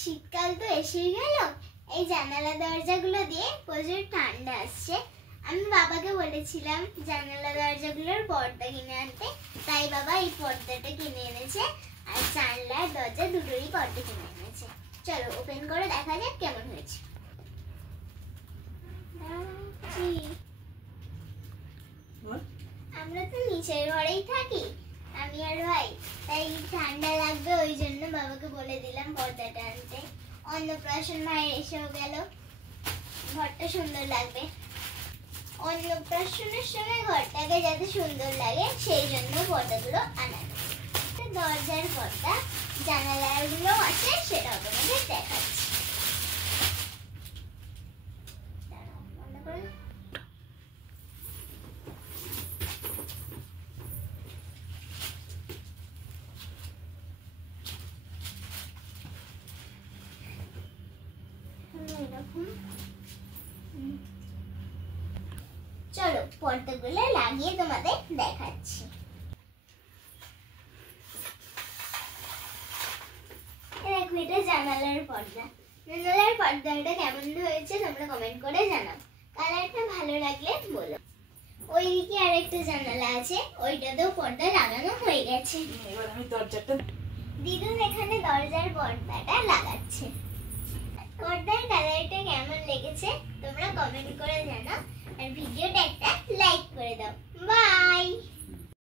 শীতকাল তো এসেই গেল, এই জানালা দরজাগুলো দিয়ে প্রচুর ঠান্ডা আসছে। আমি বাবাকে বলেছিলাম জানালা দরজাগুলোর পর্দা কিনে আনতে, তাই বাবা এই পর্দাটা কিনে এনেছে আর জানলার দরজা দুটোরই পর্দা কিনে এনেছে। চলো ওপেন করে দেখা যাক কেমন হয়েছে। আমরা তো নিচের ঘরেই থাকি, আমি আর ভাই, তাই ঠান্ডা লাগবে, ওই জন্য বাবাকে বলে দিলাম পর্দাটা আনতে। অন্নপ্রাশন মায়ের এসেও গেল, ঘরটা সুন্দর লাগবে। অন্নপ্রাশনের সময় ঘরটাকে যাতে সুন্দর লাগে সেই জন্য পর্দাগুলো আনানো। দরজার পর্দা, জানালাগুলো আছে, সেটাও তোমাদের দেখাচ্ছি। চলো পর্দাগুলো লাগিয়ে তোমাদের দেখাচ্ছি। দেখো এটা জানালার পর্দা। জানালার পর্দাটা কেমন হয়েছে তোমরা কমেন্ট করে জানাও। কালারটা ভালো লাগলে বলো। ওইদিকে আরেকটা জানালা আছে, ওইটাতেও পর্দা লাগানো হয়ে গেছে। এবার আমি দরজাটা দিদুন এখানে দরজার পর্দাটা লাগাচ্ছে। পর্দার কালারটা কেমন লেগেছে তোমরা কমেন্ট করে জানাও আর ভিডিওটা একটা লাইক করে দাও। বাই।